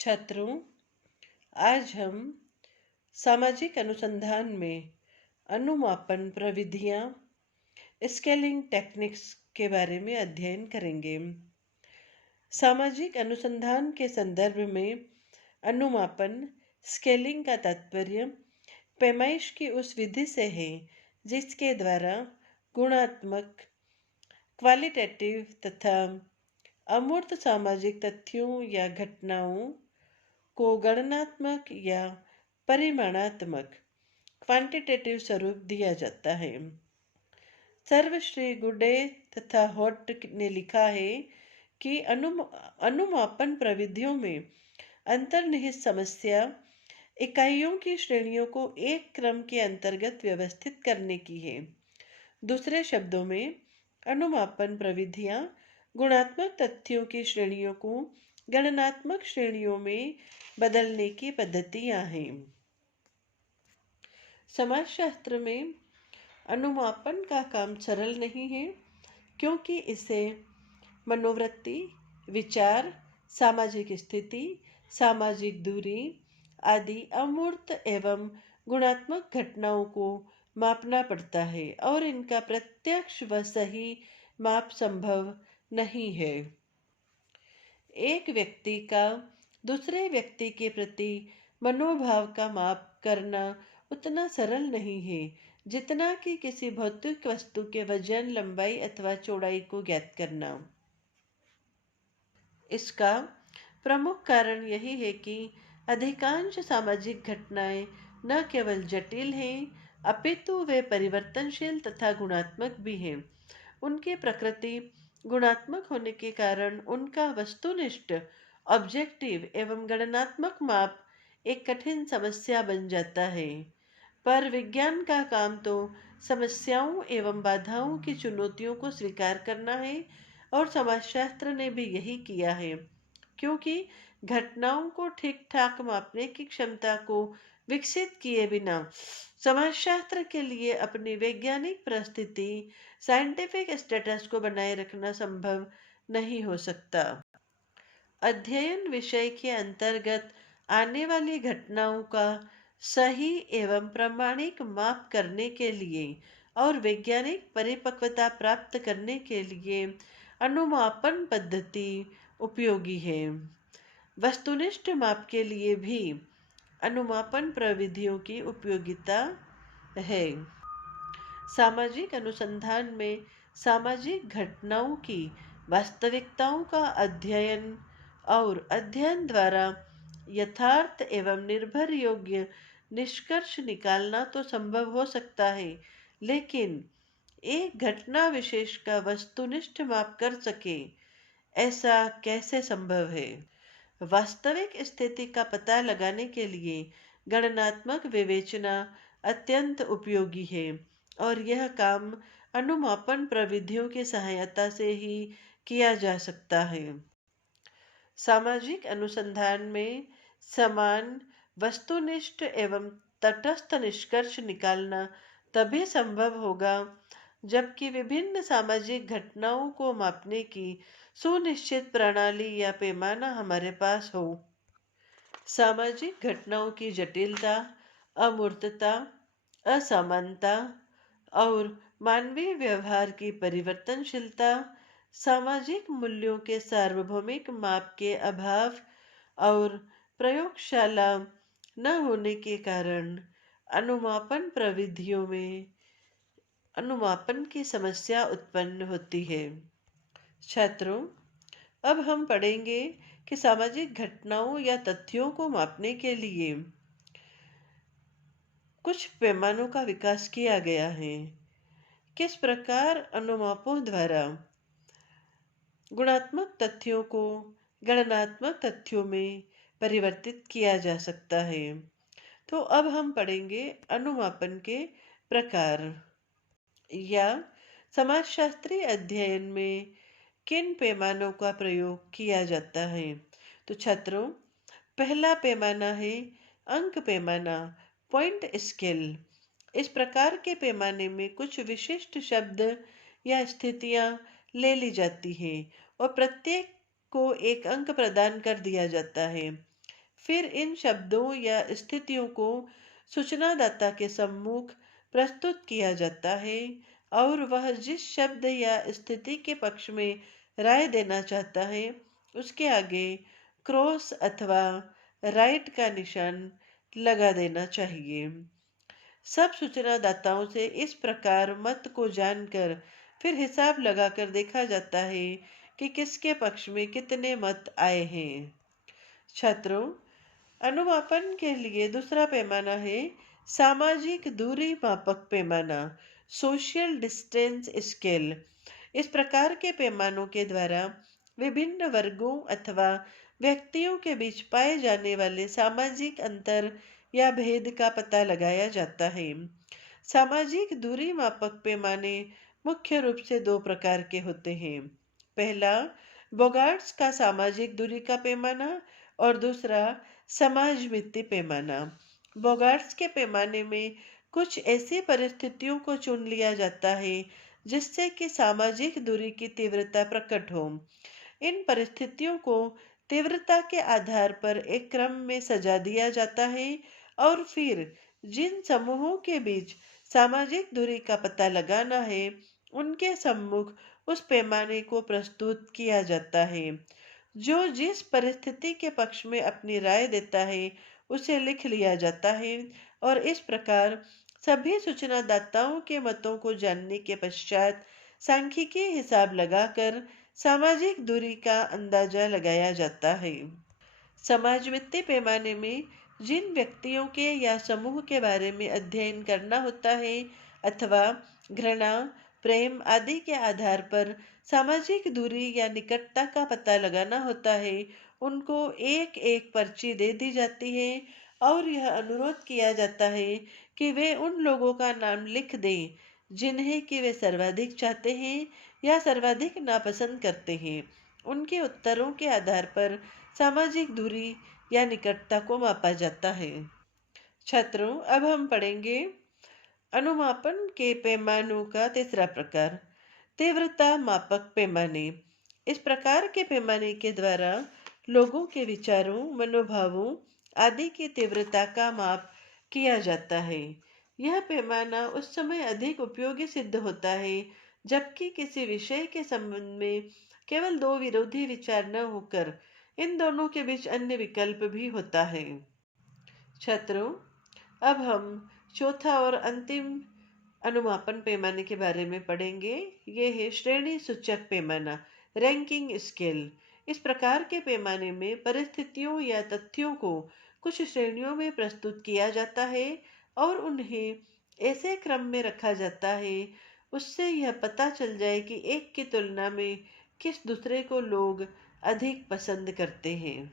छात्रों, आज हम सामाजिक अनुसंधान में अनुमापन प्रविधियां स्केलिंग टेक्निक्स के बारे में अध्ययन करेंगे। सामाजिक अनुसंधान के संदर्भ में अनुमापन स्केलिंग का तात्पर्य पैमाइश की उस विधि से है जिसके द्वारा गुणात्मक, क्वालिटेटिव तथा अमूर्त सामाजिक तथ्यों या घटनाओं को गणनात्मक या परिमाणात्मक क्वांटिटेटिव स्वरूप दिया जाता है। सर्वश्री गुडे तथा हॉट ने लिखा है कि अनुमापन प्रविधियों में अंतर्निहित समस्या इकाइयों की श्रेणियों को एक क्रम के अंतर्गत व्यवस्थित करने की है। दूसरे शब्दों में, अनुमापन प्रविधियां गुणात्मक तथ्यों की श्रेणियों को गणनात्मक श्रेणियों में बदलने की पद्धतियां हैं। समाजशास्त्र में अनुमापन का काम सरल नहीं है, क्योंकि इसे मनोवृत्ति, विचार, सामाजिक स्थिति, सामाजिक दूरी आदि अमूर्त एवं गुणात्मक घटनाओं को मापना पड़ता है और इनका प्रत्यक्ष व सही माप संभव नहीं है। एक व्यक्ति का दूसरे व्यक्ति के प्रति मनोभाव का माप करना उतना सरल नहीं है जितना कि किसी भौतिक वस्तु के वजन, लंबाई अथवा चौड़ाई को ज्ञात करना। इसका प्रमुख कारण यही है कि अधिकांश सामाजिक घटनाएं न केवल जटिल हैं, अपितु वे परिवर्तनशील तथा गुणात्मक भी हैं। उनकी प्रकृति गुणात्मक होने के कारण उनका वस्तुनिष्ठ, ऑब्जेक्टिव एवं गणनात्मक माप एक कठिन समस्या बन जाता है। पर विज्ञान का काम तो समस्याओं एवं बाधाओं की चुनौतियों को स्वीकार करना है, और समाजशास्त्र ने भी यही किया है, क्योंकि घटनाओं को ठीक ठाक मापने की क्षमता को विकसित किए बिना समाजशास्त्र के लिए अपनी वैज्ञानिक परिस्थिति, साइंटिफिक स्टेटस को बनाए रखना संभव नहीं हो सकता। अध्ययन विषय के अंतर्गत आने वाली घटनाओं का सही एवं प्रामाणिक माप करने के लिए और वैज्ञानिक परिपक्वता प्राप्त करने के लिए अनुमापन पद्धति उपयोगी है। वस्तुनिष्ठ माप के लिए भी अनुमापन प्रविधियों की उपयोगिता है। सामाजिक अनुसंधान में सामाजिक घटनाओं की वास्तविकताओं का अध्ययन और अध्ययन द्वारा यथार्थ एवं निर्भर योग्य निष्कर्ष निकालना तो संभव हो सकता है, लेकिन एक घटना विशेष का वस्तुनिष्ठ माप कर सके, ऐसा कैसे संभव है? वास्तविक स्थिति का पता लगाने के लिए गणनात्मक विवेचना अत्यंत उपयोगी है, और यह काम अनुमापन प्रविधियों की सहायता से ही किया जा सकता है। सामाजिक अनुसंधान में समान, वस्तुनिष्ठ एवं तटस्थ निष्कर्ष निकालना तभी संभव होगा जबकि विभिन्न सामाजिक घटनाओं को मापने की सुनिश्चित प्रणाली या पैमाना हमारे पास हो। सामाजिक घटनाओं की जटिलता, अमूर्तता, असमानता और मानवीय व्यवहार की परिवर्तनशीलता, सामाजिक मूल्यों के सार्वभौमिक माप के अभाव और प्रयोगशाला न होने के कारण अनुमापन प्रविधियों में अनुमापन की समस्या उत्पन्न होती है। छात्रों, अब हम पढ़ेंगे कि सामाजिक घटनाओं या तथ्यों को मापने के लिए कुछ पैमानों का विकास किया गया है। किस प्रकार अनुमापों द्वारा गुणात्मक तथ्यों को गणनात्मक तथ्यों में परिवर्तित किया जा सकता है। तो अब हम पढ़ेंगे अनुमापन के प्रकार या समाजशास्त्रीय अध्ययन में किन पैमानों का प्रयोग किया जाता है। तो छात्रों, पहला पैमाना है अंक पैमाना, पॉइंट स्केल। इस प्रकार के पैमाने में कुछ विशिष्ट शब्द या स्थितियां ले ली जाती हैं और प्रत्येक को एक अंक प्रदान कर दिया जाता है। फिर इन शब्दों या स्थितियों को सूचनादाता के सम्मुख प्रस्तुत किया जाता है और वह जिस शब्द या स्थिति के पक्ष में राय देना चाहता है उसके आगे क्रॉस अथवा राइट का निशान लगा देना चाहिए। सब सूचनादाताओं से इस प्रकार मत को जानकर फिर हिसाब लगाकर देखा जाता है कि किसके पक्ष में कितने मत आए हैं। छात्रों, अनुमापन के लिए दूसरा पैमाना है सामाजिक दूरी मापक पैमाना, सोशल डिस्टेंस स्केल। इस प्रकार के पैमानों के द्वारा विभिन्न वर्गों अथवा व्यक्तियों के बीच पाए जाने वाले सामाजिक अंतर या भेद का पता लगाया जाता है। सामाजिक दूरी मापक पैमाने मुख्य रूप से दो प्रकार के होते हैं। पहला, बोगार्ट्स का सामाजिक दूरी का पैमाना और दूसरा समाज मिति पैमाना। बोगार्ट्स के पैमाने में कुछ ऐसी परिस्थितियों को चुन लिया जाता है जिससे कि सामाजिक दूरी की तीव्रता प्रकट हो। इन परिस्थितियों को तीव्रता के आधार पर एक क्रम में सजा दिया जाता है और फिर जिन समूहों के बीच सामाजिक दूरी का पता लगाना है उनके सम्मुख उस पैमाने को प्रस्तुत किया जाता है। जो जिस परिस्थिति के पक्ष में अपनी राय देता है उसे लिख लिया जाता है और इस प्रकार सभी सूचनादाताओं के मतों को जानने के पश्चात सांख्यिकीय हिसाब लगाकर सामाजिक दूरी का अंदाजा लगाया जाता है। समाज वित्तीय पैमाने में जिन व्यक्तियों के या समूह के बारे में अध्ययन करना होता है अथवा घृणा, प्रेम आदि के आधार पर सामाजिक दूरी या निकटता का पता लगाना होता है, उनको एक एक पर्ची दे दी जाती है और यह अनुरोध किया जाता है कि वे उन लोगों का नाम लिख दें जिन्हें कि वे सर्वाधिक चाहते हैं या सर्वाधिक नापसंद करते हैं। उनके उत्तरों के आधार पर सामाजिक दूरी या निकटता को मापा जाता है। छात्रों, अब हम पढ़ेंगे अनुमापन के पैमानों का तीसरा प्रकार, तीव्रता मापक पैमाने। इस प्रकार के पैमाने के द्वारा लोगों के विचारों, मनोभावों आदि की तीव्रता का माप किया जाता है। यह पैमाना उस समय अधिक उपयोगी सिद्ध होता है जबकि किसी विषय के संबंध में केवल दो विरोधी विचार न होकर इन दोनों के बीच अन्य विकल्प भी होता है। छात्रों, अब हम चौथा और अंतिम अनुमापन पैमाने के बारे में पढ़ेंगे। ये है श्रेणी सूचक पैमाना, रैंकिंग स्केल। इस प्रकार के पैमाने में परिस्थितियों या तथ्यों को कुछ श्रेणियों में प्रस्तुत किया जाता है और उन्हें ऐसे क्रम में रखा जाता है उससे यह पता चल जाए कि एक की तुलना में किस दूसरे को लोग अधिक पसंद करते हैं।